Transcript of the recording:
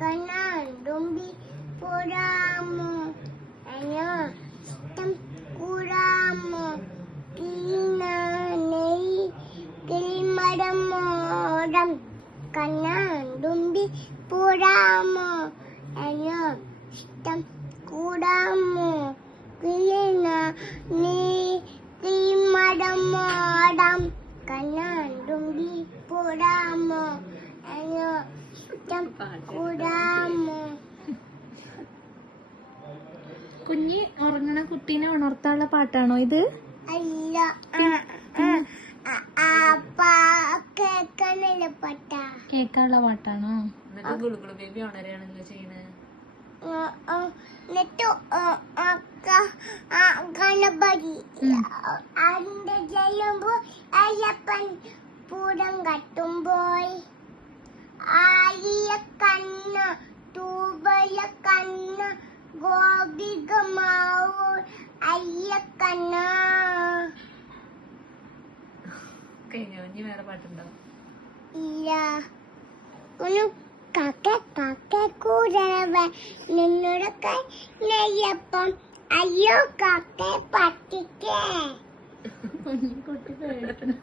കണ്ണാണ്ടുമ്പി പുരാമോ അയ്യോ ഇഷ്ടം കൂടാമോ കിളിമരമോടം കണ്ണാണ്ടുമ്പി പുരാമോ അയ്യോ ഇഷ്ടം കൂടാമോ കിളിമരമോടം കണ്ണാണ്ടുമ്പി പുരാമോ അയ്യോ ഇഷ്ടം കൂടാമോ. കുഞ്ഞി ഉറങ്ങണ കുട്ടീനെ ഉണർത്താനുള്ള പാട്ടാണോ ഇത്? അല്ല, കേക്കാനുള്ള പാട്ടാണോ? ബേബി ഉണരാണല്ലോ ചെയ്യണേ. ഗണപതി അതിന്റെ ചെല്ലുമ്പോ അയ്യപ്പൻ പൂരം കട്ടുമ്പോൾ ആലിയ കണ്ണ തൂബല കണ്ണ ഗോപികമാവൂ അയ്യ കണ്ണ. കഴിഞ്ഞോ? ഇനി വേറെ പാട്ടുണ്ടോ? ഇല്ല. ഒന്ന് കൂടവ നിന്നോടൊക്കെ നെയ്യപ്പം അയ്യോ കാക്ക പറ്റിക്കേ. കുട്ടി പേടിക്കണം.